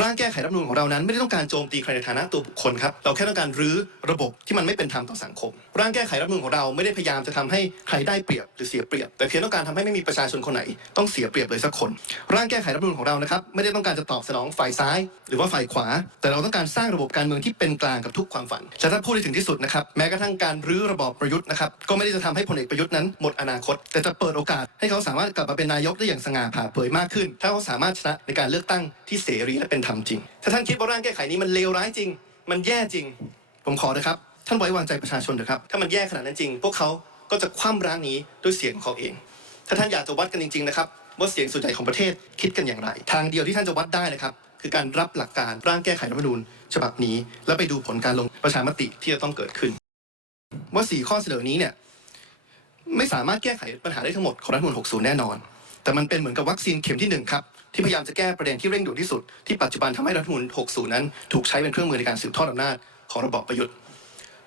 ร่างแก้ไขรัฐมนูญของเรานั้น ไม่ได้ต้องการโจมตีใครในฐานะตัวบุคคลครับเราแค่ต้องการรื้อระบบที่มันไม่เป็นธรรมต่อสังคม ร่างแก้ไขรัฐมนูญของเราไม่ได้พยายามจะทำให้ใครได้เปรียบหรือเสียเปรียบ แต่เพียงต้องการทำให้ไม่มีประชาชนคนไหน ต้องเสียเปรียบเลยสักคน ร่างแก้ไขรัฐมนูญของเรานะครับไม่ได้ต้องการจะตอบสนองฝ่ายซ้าย หรือว่าฝ่ายขวา แต่เราต้องการสร้างระบบการเมืองที่เป็นกลางกับทุกความฝันและถ้าพูดได้ถึงที่สุดนะครับแม้กระทั่งการรื้อระบอบประยุทธ์นะครับก็ไม่ได้จะทำให้พลเอกประยุทธ์นั้นหมดอนาคต แต่จะเปิดโอกาสให้เขาสามารถกลับมาเป็นนายกได้อย่างสง่าผ่าเผยมากขึ้น ถ้าเขาสามารถชนะในการเลือกตั้งที่เสรีและเป็นธรรมจริง ถ้าท่านคิดว่าร่างแก้ไขนี้มันเลวร้ายจริง มันแย่จริง ผมขอนะครับ ท่านไว้วางใจประชาชนเถอะครับ ถ้ามันแย่ขนาดนั้นจริง พวกเขาก็จะคว่ำร่างนี้ด้วยเสียงของเขาเอง ถ้าท่านอยากจะวัดกันจริงๆนะครับว่าเสียงส่วนใหญ่ของประเทศคิดกันอย่างไร ทางเดียวที่ท่านจะวัดได้นะครับ คือการรับหลักการร่างแก้ไขรัฐธรรมนูญฉบับนี้ แล้วไปดูผลการลงประชามติที่จะต้องเกิดขึ้น ว่าสี่ข้อเสนอนี้เนี่ยไม่สามารถแก้ไขปัญหาได้ทั้งหมดของรัฐธรรมนูญ60 แน่นอน แต่มันเป็นเหมือนกับวัคซีนเข็มที่หนึ่งครับ ที่พยายามจะแก้ประเด็นที่เร่งด่วนที่สุด ที่ปัจจุบันทำให้รัฐมนูญ60 นั้น ถูกใช้เป็นเครื่องมือในการสืบทอดอำนาจของระบอบประยุทธ์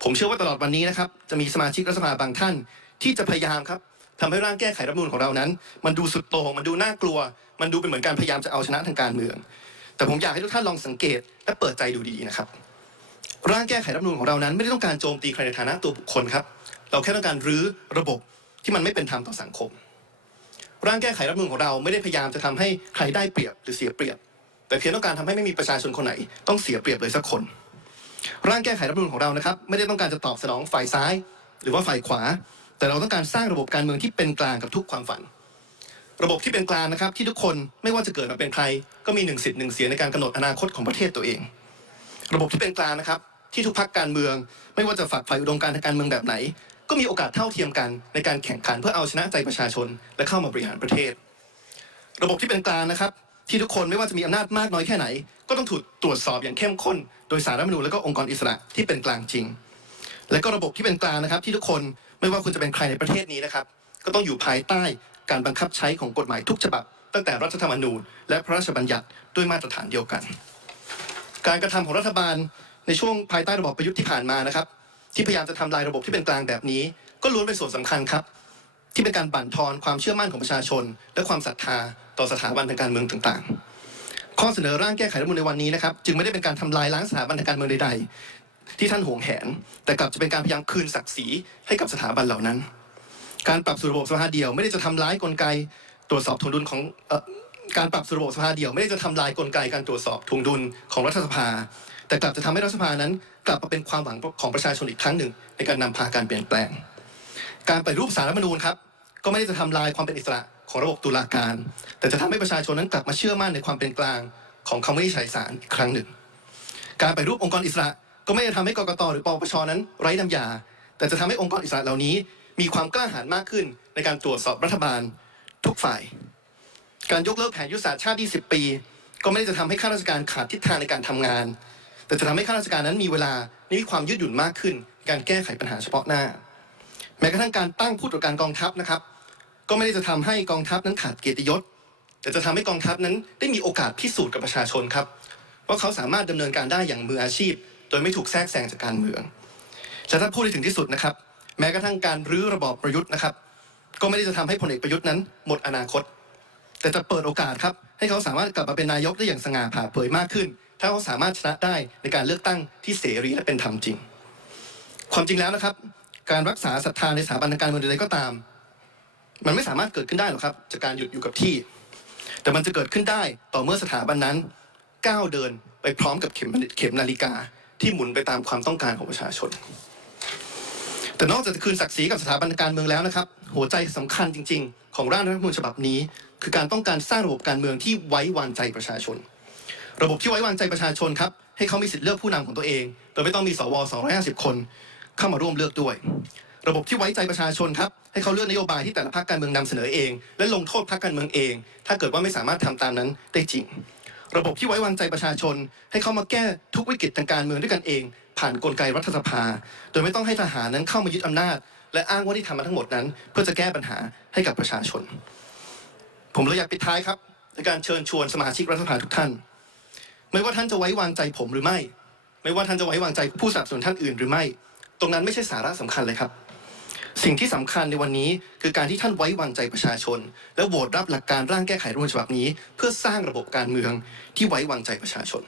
ผมเชื่อว่าตลอดวันนี้นะครับจะมีสมาชิกรัฐสภาบางท่าน ที่จะพยายามครับทำให้ร่างแก้ไขรัฐมนูญของเรานั้น มันดูสุดโต่งมันดูน่ากลัว มันดูเป็นเหมือนการพยายามจะเอาชนะทางการเมือง แต่ผมอยากให้ทุกท่านลองสังเกต และเปิดใจดูดีๆนะครับ ร่างแก้ไขรัฐมนูญของเรานั้น ไม่ได้ต้องการโจมตีใครในฐานะตัวบุคคลครับ เราแค่ต้องการรื้อระบบที่มันไม่เป็นธรรมต่อสังคม ร่างแก้ไขรัฐมนูญของเราไม่ได้พยายามจะทำให้ใครได้เปรียบหรือเสียเปรียบ แต่เพียงต้องการทำให้ไม่มีประชาชนคนไหน ต้องเสียเปรียบเลยสักคน ร่างแก้ไขรัฐมนูญของเรานะครับ ไม่ได้ต้องการจะตอบสนองฝ่ายซ้าย หรือว่าฝ่ายขวา แต่เราต้องการสร้างระบบการเมืองที่เป็นกลางกับทุกความฝัน ระบบที่เป็นกลางนะครับ ที่ทุกคนไม่ว่าจะเกิดมาเป็นใคร ก็มีหนึ่งสิทธิ์หนึ่งเสียงในการกำหนดอนาคตของประเทศตัวเอง ระบบที่เป็นกลางนะครับที่ทุกพักการเมือง ไม่ว่าจะฝักใฝ่อุดมการทางการเมืองแบบไหน ก็มีโอกาสเท่าเทียมกันในการแข่งขันเพื่อเอาชนะใจประชาชน และเข้ามาบริหารประเทศ ระบบที่เป็นกลางนะครับ ที่ทุกคนไม่ว่าจะมีอำนาจมากน้อยแค่ไหน ก็ต้องถูกตรวจสอบอย่างเข้มข้น โดยสารรัฐมนูญและก็องค์กรอิสระที่เป็นกลางจริง และก็ระบบที่เป็นกลางนะครับ ที่ทุกคนไม่ว่าคุณจะเป็นใครในประเทศนี้นะครับ ก็ต้องอยู่ภายใต้การบังคับใช้ของกฎหมายทุกฉบับ ตั้งแต่รัฐธรรมนูญ และพระราชบัญญัติด้วยมาตรฐานเดียวกัน การกระทำของรัฐบาลในช่วงภายใต้ระบอบประยุทธ์ที่ผ่านมานะครับ ที่พยายามจะทำลายระบบที่เป็นกลางแบบนี้ ก็ล้วนเป็นส่วนสำคัญครับ ที่เป็นการบั่นทอนความเชื่อมั่นของประชาชน และความศรัทธาต่อสถาบันทางการเมืองต่าง ๆ ข้อเสนอร่างแก้ไขรัฐมนูญในวันนี้นะครับจึงไม่ได้เป็นการทำลายล้างสถาบันทางการเมืองใด ๆ ที่ท่านหวงแหน แต่กลับจะเป็นการพยายามคืนศักดิ์ศรีให้กับสถาบันเหล่านั้น การปรับสู่ระบบสภาเดียวไม่ได้จะทำร้ายกลไกตรวจสอบทวงดุลของการปรับสู่ระบบสภาเดียวไม่ได้จะทำลายกลไกการตรวจสอบทวงดุลของรัฐสภา แต่กลับจะทำให้รัฐสภานั้น กลับมาเป็นความหวังของประชาชนอีกครั้งหนึ่ง ในการนำพาการเปลี่ยนแปลง การไปรูปสารรัฐธรรมนูญครับก็ไม่ได้จะทำลายความเป็นอิสระของระบบตุลาการ แต่จะทำให้ประชาชนนั้นกลับมาเชื่อมั่นในความเป็นกลางของคำวินิจฉัยศาลอีกครั้งหนึ่ง การไปรูปองค์กรอิสระก็ไม่ได้ทำให้กรกตหรือปปชนั้น ไร้น้ำยา แต่จะทำให้องค์กรอิสระเหล่านี้ มีความกล้าหาญมากขึ้น ในการตรวจสอบรัฐบาลทุกฝ่าย การยกเลิกแผนยุทธศาสตร์ชาติ 20 ปี ก็ไม่ได้จะทำให้ข้าราชการขาดทิศทางในการทำงาน แต่จะทำให้ข้าราชการนั้นมีเวลาและมีความยืดหยุ่นมากขึ้น การแก้ไขปัญหาเฉพาะหน้า แม้กระทั่งการตั้งผู้ตรวจการกองทัพนะครับ ก็ไม่ได้จะทำให้กองทัพนั้นขาดเกียรติยศ แต่จะทำให้กองทัพนั้นได้มีโอกาสพิสูจน์กับประชาชนครับว่าเขาสามารถดำเนินการได้อย่างมืออาชีพ โดยไม่ถูกแทรกแซงจากการเมืองและถ้าพูดได้ถึงที่สุดนะครับ แม้กระทั่งการรื้อระบอบประยุทธ์นะครับ ก็ไม่ได้จะทำให้พลเอกประยุทธ์นั้น หมดอนาคต แต่จะเปิดโอกาสครับให้เขาสามารถกลับมาเป็นนายกได้อย่างสง่าผ่าเผยมากขึ้น ถ้าเขาสามารถชนะได้ในการเลือกตั้งที่เสรีและเป็นธรรมจริง ความจริงแล้วนะครับ การรักษาศรัทธาในสถาบันการเมืองใดก็ตาม มันไม่สามารถเกิดขึ้นได้หรอกครับจากการหยุดอยู่กับที่ แต่มันจะเกิดขึ้นได้ต่อเมื่อสถาบันนั้นก้าวเดินไปพร้อมกับเข็มเข็มนาฬิกาที่หมุนไปตามความต้องการของประชาชน แต่นอกจากจะคืนศักดิ์ศรีกับสถาบันการเมืองแล้วนะครับ หัวใจสำคัญจริง ๆ ของร่างรัฐธรรมนูญฉบับนี้ คือการต้องการสร้างระบบการเมืองที่ไว้วางใจประชาชน ระบบที่ไว้วางใจประชาชนครับให้เขามีสิทธิ์เลือกผู้นำของตัวเอง โดยไม่ต้องมีสว250 คน เข้ามาร่วมเลือกด้วย ระบบที่ไว้ใจประชาชนครับให้เขาเลือกนโยบายที่แต่ละพรรคการเมืองนำเสนอเอง และลงโทษพรรคการเมืองเอง ถ้าเกิดว่าไม่สามารถทำตามนั้นได้จริง ระบบที่ไว้วางใจประชาชน ให้เขามาแก้ทุกวิกฤตทางการเมืองด้วยกันเอง ผ่านกลไกรัฐสภา โดยไม่ต้องให้ทหารนั้นเข้ามายึดอำนาจ และอ้างว่าที่ทำมาทั้งหมดนั้น เพื่อจะแก้ปัญหาให้กับประชาชน ผมเลยอยากปิดท้ายครับในการเชิญชวนสมาชิกรัฐสภาทุกท่าน ไม่ว่าท่านจะไว้วางใจผมหรือไม่ ไม่ว่าท่านจะไว้วางใจผู้สนับสนุนท่านอื่นหรือไม่ ตรงนั้นไม่ใช่สาระสำคัญเลยครับ สิ่งที่สำคัญในวันนี้คือการที่ท่านไว้วางใจประชาชน และโหวตรับหลักการร่างแก้ไขรัฐธรรมนูญฉบับนี้ เพื่อสร้างระบบการเมืองที่ไว้วางใจประชาชน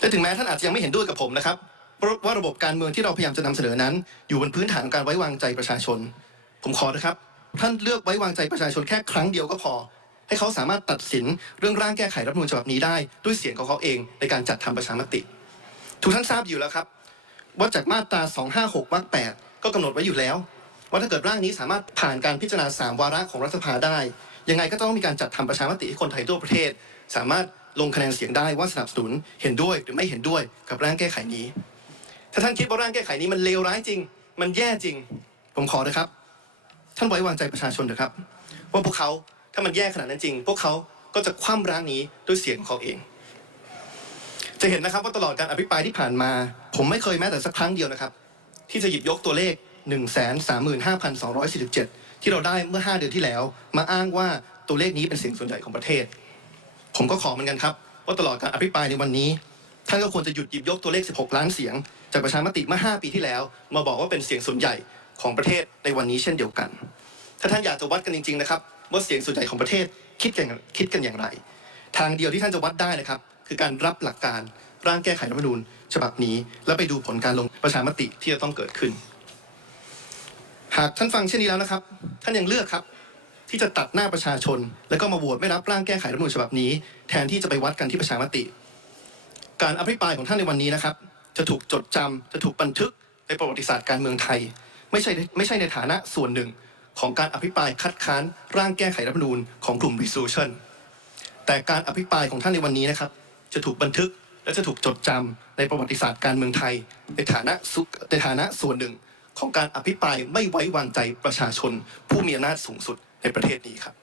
และถึงแม้ท่านอาจจะยังไม่เห็นด้วยกับผมนะครับเพราะว่าระบบการเมืองที่เราพยายามจะนำเสนอนั้น อยู่บนพื้นฐานของการไว้วางใจประชาชน ผมขอนะครับ ท่านเลือกไว้วางใจประชาชนแค่ครั้งเดียวก็พอ ให้เขาสามารถตัดสินเรื่องร่างแก้ไขรัฐมนูญฉบับนี้ได้ด้วยเสียงของเขาเองในการจัดทำประชามติ ทุกท่านทราบอยู่แล้วครับ ว่าจากมาตรา 256วรรค8ก็กำหนดไว้อยู่แล้ว ว่าถ้าเกิดร่างนี้สามารถผ่านการพิจารณาสามวาระของรัฐสภาได้ ยังไงก็ต้องมีการจัดทำประชามติให้คนไทยทั่วประเทศ สามารถลงคะแนนเสียงได้ว่าสนับสนุนเห็นด้วยหรือไม่เห็นด้วยกับร่างแก้ไขนี้ ถ้าท่านคิดว่าร่างแก้ไขนี้มันเลวร้ายจริง มันแย่จริง ผมขอนะครับ ท่านไว้วางใจประชาชนเถอะครับ ว่าพวกเขา ถ้ามันแย่ขนาดนั้นจริง พวกเขาก็จะคว่ำร่างนี้ด้วยเสียงของเขาเอง จะเห็นนะครับว่าตลอดการอภิปรายที่ผ่านมา ผมไม่เคยแม้แต่สักครั้งเดียวนะครับ ที่จะหยิบยกตัวเลข 135,247 ที่เราได้เมื่อ 5 เดือนที่แล้ว มาอ้างว่าตัวเลขนี้เป็นเสียงส่วนใหญ่ของประเทศ ผมก็ขอเหมือนกันครับว่าตลอดการอภิปรายในวันนี้ท่านก็ควรจะหยุดหยิบยกตัวเลข 16 ล้านเสียง จากประชามติเมื่อ 5 ปีที่แล้ว มาบอกว่าเป็นเสียงส่วนใหญ่ของประเทศในวันนี้เช่นเดียวกัน ถ้าท่านอยากจะวัดกันจริง ๆ นะครับ ว่าเสียงส่วนใหญ่ของประเทศคิดกันคิดกันอย่างไร ทางเดียวที่ท่านจะวัดได้นะครับ คือการรับหลักการร่างแก้ไขรัฐธรรมนูญฉบับนี้ แล้วไปดูผลการลงประชามติที่จะต้องเกิดขึ้น หากท่านฟังเช่นนี้แล้วนะครับ ท่านยังเลือกครับ ที่จะตัดหน้าประชาชน แล้วก็มาโหวตไม่รับร่างแก้ไขรัฐธรรมนูญฉบับนี้ แทนที่จะไปวัดกันที่ประชามติ การอภิปรายของท่านในวันนี้นะครับ จะถูกจดจำจะถูกบันทึกในประวัติศาสตร์การเมืองไทย ไม่ใช่ไม่ใช่ในฐานะส่วนหนึ่ง ของการอภิปรายคัดค้านร่างแก้ไขรัฐธรรมนูญของกลุ่ม Resolution แต่การอภิปรายของท่านในวันนี้นะครับ จะถูกบันทึกและจะถูกจดจำในประวัติศาสตร์การเมืองไทย ในฐานะสุในฐานะส่วนหนึ่งของการอภิปรายไม่ไว้วางใจประชาชน ผู้มีอำนาจสูงสุดในประเทศนี้ครับ